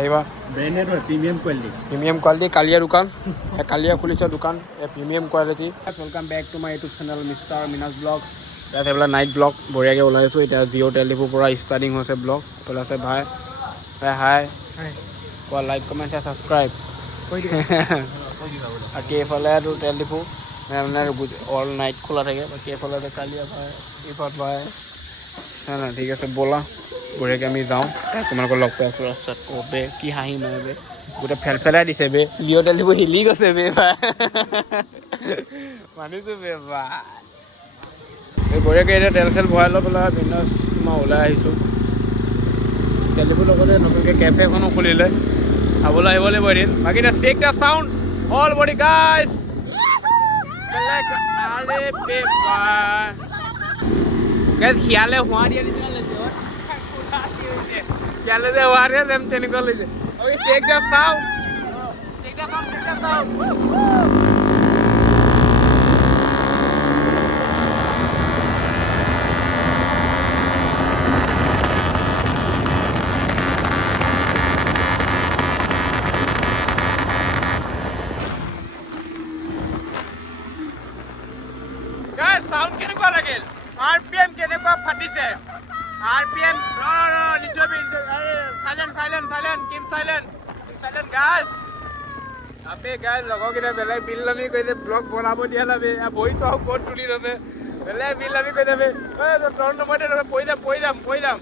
আহিবা ব্ৰেণ্ডেড হয় premium quality কালিয়া দোকান কালিয়া খুলিছে দোকান premium quality welcome back to my YouTube channel mister Minaj vlog ইয়াত সেইবিলাক নাইট ব্লগ বঢ়িয়াকৈ ওলাইছোঁ এতিয়া জিঅ' তেল ডিপুৰ পৰা ষ্টাৰ্টিং হৈছে ব্লগ এইফালে আছে ভাই হাই কোৱা লাইক কমেণ্ট ছাবস্ক্ৰাইব বাকী এইফালে তোৰ তেল ডিপু মানে অল নাইট খোলা থাকে বাকী এইফালে কালিয়া ভাই এইফাল ভাই নাই ঠিক আছে ব'লা বঢ়িয়াকৈ আমি যাওঁ তোমালোকক লগ পাই আছোঁ ৰাস্তাত অ' বে কি হাঁহি মাৰে বে গোটেই ফেলফেলাই দিছে বে জিঅ' তেল ডিপু হিলি গৈছে বে ভাই মানিছোঁ বে ভাই এই বঢ়িয়াকৈ এতিয়া তেল চেল ভৰাই লৈ পেলাই বিন্দাছ তোমাৰ ওলাই আহিছোঁ তেল ডিপুৰ লগতে নতুনকৈ কেফে এখনো খুলিলে খাবলৈ আহিব লাগিব এদিন বাকী এতিয়া check the sound all body guys আৰে বে ভাই গাইজ শিয়ালে হোৱা দিয়া নিচিনা লাগিছে শিয়ালে যে হোৱা দিয়ে যেন তেনেকুৱা লাগিছে okay check the sound sound কেনেকুৱা লাগিল RPM কেনেকুৱা ফাটিছে RPM সাইলেন্ট গাইজ আপে গাইজ লগৰকেইটা বেলেগ বিল নামি কৈছে ব্লগ বনাব দিয়া নাবে বহি থোৱা ক'ত তুলি ৰবে বেলেগ বিল নামি কৈ যাবে তোৰ নম্বৰতে ৰবে পৰি যাম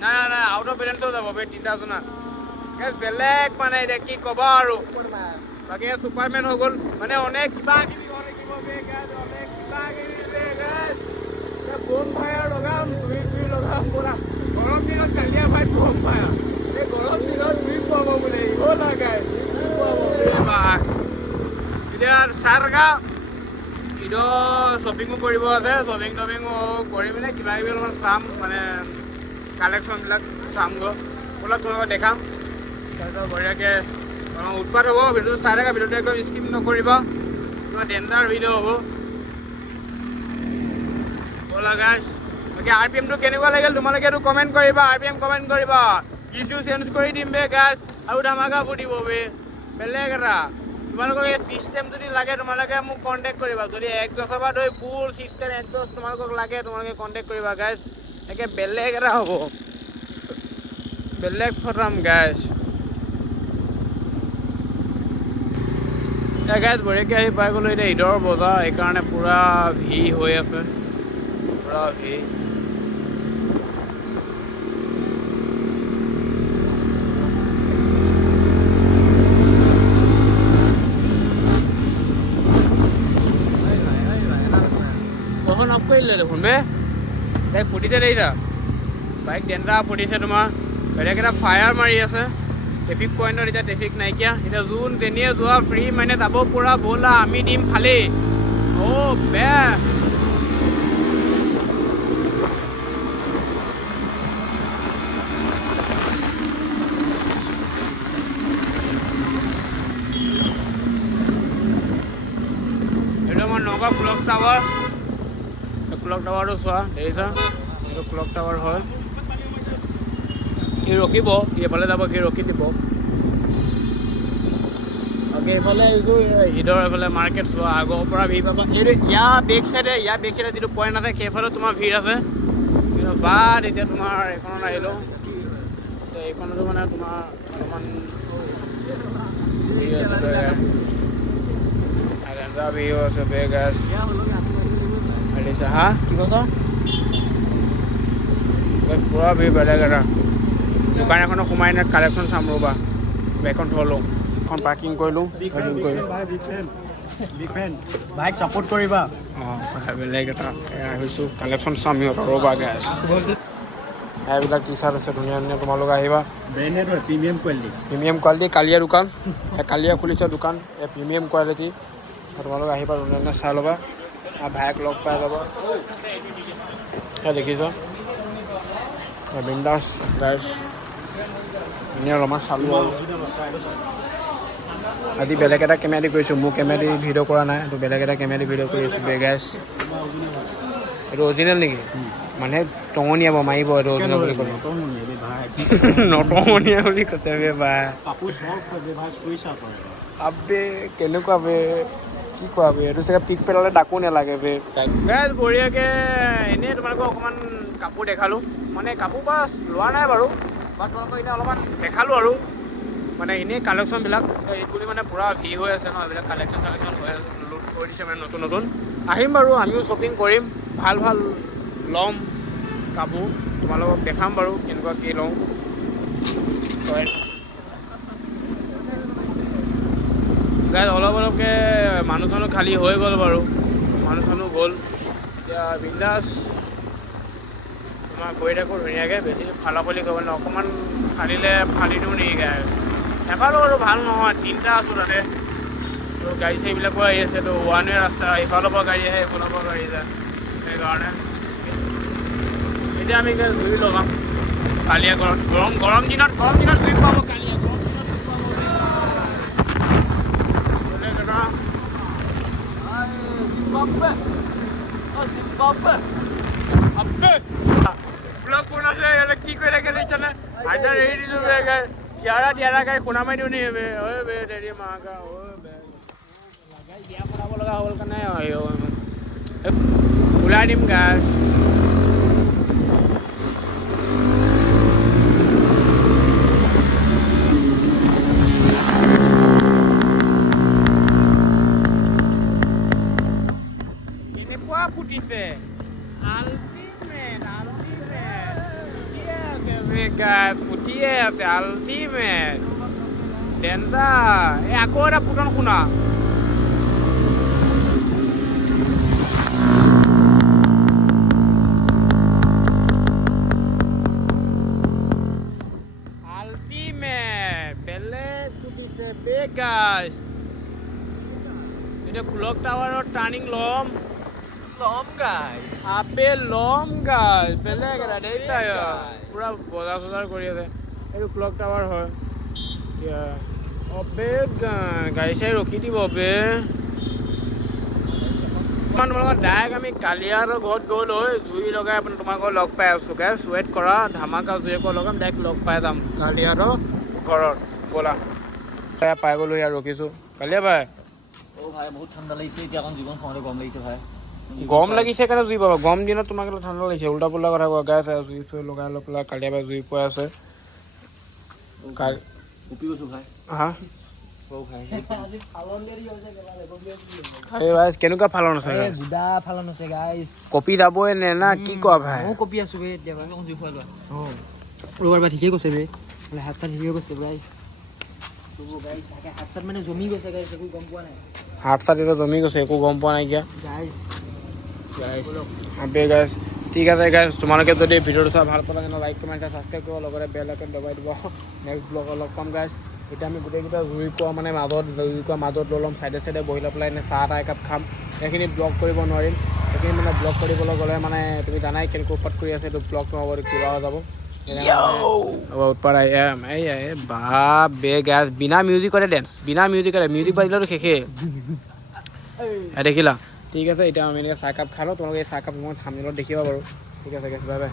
নাই আউট অফ বেলেঞ্চও যাব বে তিনিটা জনা গাইজ বেলেগ মানে এতিয়া কি ক'বা আৰু বাকী ছুপাৰমেন হৈ গ'ল মানে অনেক কিবা কিবি হ'ব লাগিব বে গাইজ অনেক কিবা কিবি বে গাইজ বম ফায়াৰ লগাম জুই লগাম পুৰা গৰম দিনত কালিয়া ভাই বম ফায়াৰ এই গৰম দিনত জুই পোৱাব বোলে হ'ল গাইজ এতিয়া চাৰ্গা ইটো শ্বপিঙো কৰিব আছে শ্বপিঙো কৰি পিনে কিবা কিবি অলপমান চাম মানে কালেকশ্যনবিলাক চামগৈ অলপ তোমালোকক দেখাম তাৰপিছত বঢ়িয়াকৈ উৎপাত হ'ব ভিডিঅ'টো চাই থাকা ভিডিঅ'টো একদম স্কিপ নকৰিবা তোমাৰ ডেঞ্জাৰ ভিডিঅ' হ'ব ব'লা গাইজ বাকী RPMটো কেনেকুৱা লাগিল তোমালোকে এইটো কমেণ্ট কৰিবা RPM কমেণ্ট কৰিবা ইছ্যু চেঞ্জ কৰি দিম বে গাইজ আৰু ধামাকা ফুটিব বে বেলেগ এটা তোমালোকক এই চিষ্টেম যদি লাগে তোমালোকে মোক কণ্টেক্ট কৰিবা যদি একজছৰ পৰা ধৰি ফুল চিষ্টেম একজছ তোমালোকক লাগে তোমালোকে কণ্টেক্ট কৰিবা গাইজ একে বেলেগ এটা হ'ব বেলেগ ফটাম গাইজ গাইজ বঢ়িয়াকৈ আহি পাই গ'লোঁ এতিয়া ঈদৰ বজাৰ সেইকাৰণে পূৰা ভিৰ হৈ আছে পূৰা ভিৰ কখন অফ কৰিলে দেখোন বে বাইক ফুটিছে দেখিছা বাইক ডেঞ্জাৰ ফুটিছে তোমাৰ বেলেগকেইটা ফায়াৰ মাৰি আছে ট্ৰেফিক পইণ্টত এতিয়া ট্ৰেফিক নাইকিয়া এতিয়া যোন যেনিয়ে যোৱা ফ্ৰী মানে যাব পৰা ব'লা আমি দিম খালি অ' বেয়া এইটো আমাৰ নগাঁও ক্লক টাৱাৰটো চোৱা দেখিছা এইটো ক্লক টাৱাৰ হয় সি ৰখিব সি এফালে যাব সি ৰখি দিব অ'কে এইফালে আহিছোঁ ঈদৰ এইফালে মাৰ্কেট চোৱা আগৰ পৰা ভিৰ পাবা এইটো ইয়াৰ বেক চাইডে যিটো পইণ্ট আছে সেইফালে তোমাৰ ভিৰ আছে কিন্তু বাট এতিয়া তোমাৰ এইখনত আহিলোঁ এইখনতো মানে তোমাৰ অলপমান ভিৰ আছে ভিৰ আছে বেগ আছে হা কি কৈছা পূৰা ভিৰ বেলেগ এটা দোকান এখনত সোমাই নে কালেকশ্যন চাম ৰ'বা বাইকখন থ'লোঁ এখন পাৰ্কিং কৰিলোঁ বাইক ছাপোৰ্ট কৰিবা অঁ বেলেগ এটা আহিছোঁ কালেকশ্যন চাম সিহঁতৰ ৰ'বা গাইজ এইবিলাক টি চাৰ্ট আছে ধুনীয়া ধুনীয়া তোমালোকে আহিবা ব্ৰেণ্ডেড হয় প্ৰিমিয়াম কোৱালিটি কালিয়া দোকান কালিয়া খুলিছে দোকান প্ৰিমিয়াম কোৱালিটি তোমালোকে আহিবা ধুনীয়া ধুনীয়া চাই ল'বা আৰু ভাইক লগ পাই যাবা দেখিছ বিন্দাছ গাইজ ধুনীয়া অলপমান চালোঁ আৰু আজি বেলেগ এটা কেমেৰা দি কৰিছোঁ মোৰ কেমেৰা দি ভিডিঅ' কৰা নাই তো বেলেগ এটা কেমেৰা দি ভিডিঅ' কৰি আছোঁ গাইজ এইটো অৰিজিনেল নেকি মানে টঙনিয়াব মাৰিব এইটো অৰিজিনেল বুলি ক'লে নটঙনিয়া বুলি কৈছে বে ভাই কাপোৰ চব ভাই চুইচ আপ হয় আবে কেনেকুৱা বে কি কোৱা বে এইটো চাগে পিক পেলালে ডাকো নালাগে বে গাইজ বঢ়িয়াকৈ এনেই তোমালোকক অকণমান কাপোৰ দেখালোঁ মানে কাপোৰ বা লোৱা নাই বাৰু বা তোমালোকক এনেই অলপমান দেখালোঁ আৰু মানে এনেই কালেকশ্যনবিলাক এইটো বুলি মানে পূৰা ভিৰ হৈ আছে ন এইবিলাক কালেকশ্যন হৈ আছে লোড কৰি দিছে মানে নতুন নতুন আহিম বাৰু আমিও শ্বপিং কৰিম ভাল ভাল ল'ম কাপোৰ তোমালোকক দেখাম বাৰু কেনেকুৱা কি লওঁ গাইজ অলপ অলপকৈ মানুহ চানুহ খালী হৈ গ'ল বাৰু মানুহ চানুহ গ'ল এতিয়া বিন্দাছ তোমাৰ গৈ থাকোঁ ধুনীয়াকৈ বেছি ফালাফলি কৰিব নহয় অকণমান ফালিলে ফালি দিওঁ নেকি গাইজ এফালেও আৰু ভাল নহয় তিনিটা আছোঁ তাতে তো গাড়ী চাড়ীবিলাকো আহি আছে তো ওৱান ৱে ৰাস্তা ইফালৰ পৰা গাড়ী আহে ইফালৰ পৰা গাড়ী যায় সেইকাৰণে এতিয়া আমি জুই লগাম কালিয়া গৰম দিনত জুই পাব কালিয়া গৰম দিনত জুই পাব ব্লগ বনাইছে ইয়াতে কি কৰি থাকে দেখিছানে আইতা এৰি দিছোঁ বে গাই চিয়াৰা গাই খুনা মাৰি দিওঁ নি বে ঐ বে দেৰি মাকা ঐ বে গাই বিয়া পঠাব লগা হ'ল কাৰণে ওলাই দিম গাছ কেনেকুৱা ফুটিছে ফুটিয়ে আছে আল্টিমেট ডেঞ্জাৰ এই আকৌ এটা ফুটন শুনা আল্টিমেট বেলেগ ফুটিছে বেগাছ এতিয়া ক্লক টাৱাৰৰ টাৰ্ণিং ল'ম গাইজ আপে ল'ম গাইজ বেলেগ এটা দেখিছা পুৰা বজাৰ চজাৰ কৰি আছে এইটো ক্লক টাৱাৰ হয় এতিয়া অবে গাড়ী চাড়ী ৰখি দিব বে তোমালোকৰ ডাইৰেক্ট আমি কালিয়াৰৰ ঘৰত গৈ লৈ জুই লগাই আপুনি তোমালোকক লগ পাই আছোঁ গাইজ ৱেইট কৰা ধামাকা জুই আকৌ লগাম ডাইৰেক্ট লগ পাই যাম কালিয়াৰৰ ঘৰত ব'লা পাই গ'লোঁ ইয়াত ৰখিছোঁ কালিয়া ভাই ভাই বহুত ঠাণ্ডা লাগিছে এতিয়া অকণ জীৱন খাওঁতে গৰম লাগিছে ভাই গৰম লাগিছে কাৰণে জুই পাবা গৰম দিনত তোমাক ঠাণ্ডা লাগিছে উল্টা পুল্টা কথা কোৱা গাই আছে জুই চুই লগাই লৈ পেলাই কালিয়া বাই জুই পোৱা আছে হা কেনেকুৱা ফালন আছে কপি যাবই নে না কি কোৱা ভাই কপি আছো বে এতিয়া জুই খুৱাই লোৱা ৰবাৰ বা ঠিকেই কৈছে বে হাত চাত হিৰিও গৈছে গাইজ হাত চাত মানে জমি গৈছে গাইজ একো গম পোৱা নাই হাত চাত এতিয়া জমি গৈছে একো গম পোৱা নাইকিয়া গাইজ ঠিক আছে গাইজ তোমালোকে যদি ভিডিঅ'টো চাই ভাল পালে লাইক কমেণ্ট ছাবস্ক্ৰাইব কৰিব লগতে বেল আইকন দবাই দিব নেক্সট ব্লগত লগ পাম গাইজ এতিয়া আমি গোটেইকেইটা জুই কোৱা মানে মাজত লৈ ল'ম চাইডে চাইডে বহি লৈ পেলাই এনে চাহ তাহ একাপ খাম সেইখিনি ব্লগ কৰিব নোৱাৰিম সেইখিনি মানে ব্লগ কৰিবলৈ গ'লে মানে তুমি জানাই কেনেকৈ উৎপাত কৰি আছে এইটো ব্লগ নহ'ব কিবা হৈ যাব উৎপাত বাপ বে গাইজ বিনা মিউজিকৰে ডেন্স বিনা মিউজিকৰে মিউজিক বাজিলেতো শেষেই দেখিলা ঠিক আছে এতিয়া আমি এনেকৈ চাহকাপ খালোঁ তোমালোকে এই চাহকাপ মই থামনেলত দেখিবা বাৰু ঠিক আছে গাইজ বাই বাই